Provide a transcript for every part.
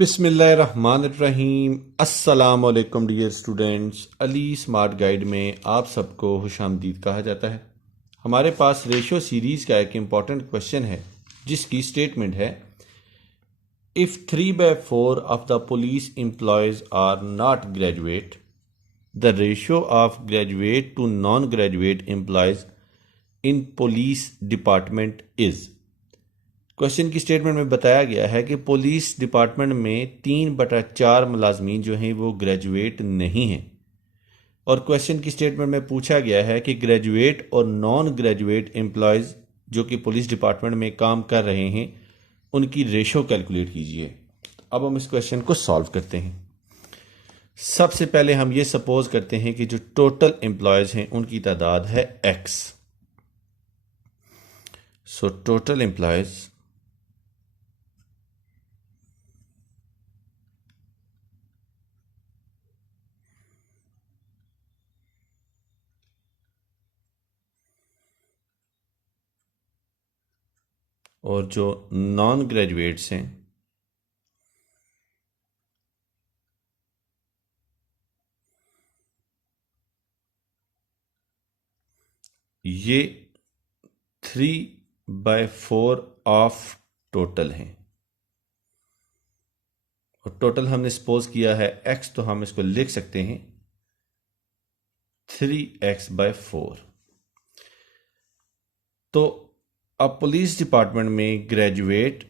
बिस्मिल्लाहिर्रहमानिर्रहीम। अस्सलाम वालेकुम dear students. Ali smart guide में आप सबको खुशामदीद कहा जाता है। हमारे पास रेशो सीरीज़ का एक इम्पॉर्टेंट क्वेश्चन है जिसकी स्टेटमेंट है, if 3/4 of the police employees are not graduate, the ratio of graduate to non graduate employees in police department is. Question की स्टेटमेंट में बताया गया है कि पुलिस डिपार्टमेंट में 3/4 मुलाजमीन जो हैं वो ग्रेजुएट नहीं हैं, और क्वेश्चन की स्टेटमेंट में पूछा गया है कि ग्रेजुएट और नॉन ग्रेजुएट एम्प्लॉयज़ जो कि पुलिस डिपार्टमेंट में काम कर रहे हैं उनकी रेशो कैलकुलेट कीजिए। अब हम इस क्वेश्चन को सॉल्व करते हैं। सबसे पहले हम ये सपोज करते हैं कि जो टोटल एम्प्लॉयज़ हैं उनकी तादाद है एक्स। सो टोटल एम्प्लॉयज़ और जो नॉन ग्रेजुएट्स हैं ये 3/4 ऑफ टोटल हैं, और टोटल हमने सपोज किया है एक्स, तो हम इसको लिख सकते हैं 3x/4। तो अब पुलिस डिपार्टमेंट में ग्रेजुएट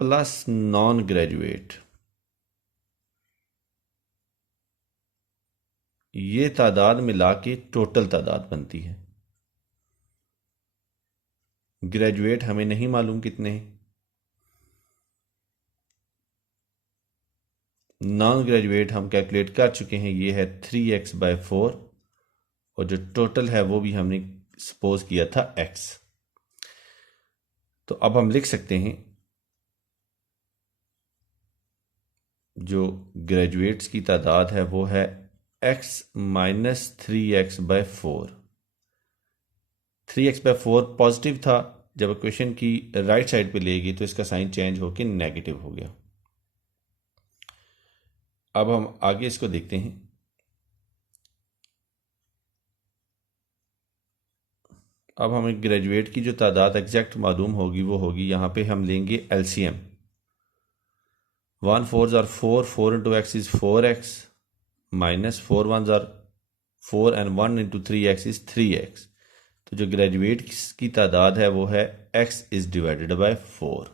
प्लस नॉन ग्रेजुएट, ये तादाद मिला के टोटल तादाद बनती है। ग्रेजुएट हमें नहीं मालूम कितने हैं, नॉन ग्रेजुएट हम कैलकुलेट कर चुके हैं, ये है 3x/4, और जो टोटल है वो भी हमने सपोज किया था x। तो अब हम लिख सकते हैं जो ग्रेजुएट्स की तादाद है वो है x minus 3x/4। 3x/4 positive था, जब क्वेश्चन की राइट साइड पे ले गई तो इसका साइन चेंज होकर नेगेटिव हो गया। अब हम आगे इसको देखते हैं। अब हमें ग्रेजुएट की जो तादाद एग्जैक्ट मालूम होगी वो होगी, यहाँ पे हम लेंगे LCM। 1 4s are 4, 4 into x is 4x, minus 4 1s are 4 and 1 into 3x is 3x। तो जो ग्रेजुएट की तादाद है वो है x is divided by 4।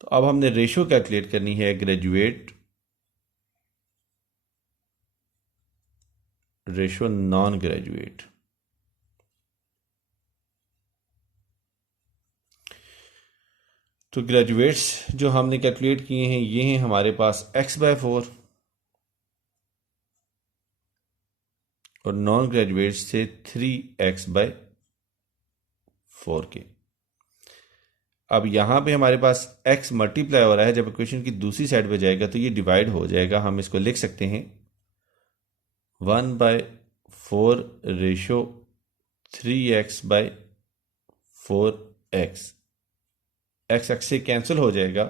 तो अब हमने रेशो कैलकुलेट करनी है ग्रेजुएट रेशो नॉन ग्रेजुएट। तो ग्रेजुएट्स जो हमने कैलकुलेट किए हैं ये हैं हमारे पास x/4, और नॉन ग्रेजुएट्स थे 3x/4 के। अब यहां पे हमारे पास x मल्टीप्लाई हो रहा है, जब इक्वेशन की दूसरी साइड पे जाएगा तो ये डिवाइड हो जाएगा। हम इसको लिख सकते हैं 1/4 रेशो 3x/4x। x से कैंसिल हो जाएगा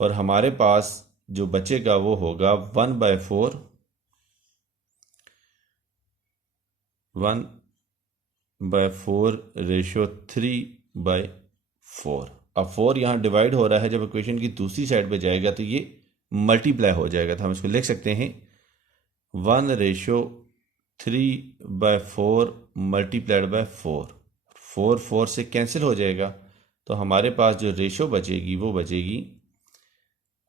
और हमारे पास जो बचेगा वो होगा 1/4 रेशो 3/4। अब 4 यहाँ डिवाइड हो रहा है, जब इक्वेशन की दूसरी साइड पे जाएगा तो ये मल्टीप्लाई हो जाएगा। तो हम इसको लिख सकते हैं 1/3/4 मल्टीप्लाइड बाय 4। 4 से कैंसिल हो जाएगा, तो हमारे पास जो रेशो बचेगी वो बचेगी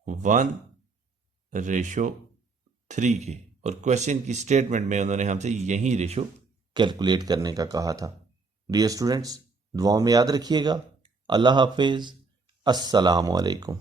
1/3 के। और क्वेश्चन की स्टेटमेंट में उन्होंने हमसे यही रेशो कैलकुलेट करने का कहा था। डियर स्टूडेंट्स, दुआओं में याद रखिएगा। अल्लाह हाफिज़। अस्सलाम वालेकुम।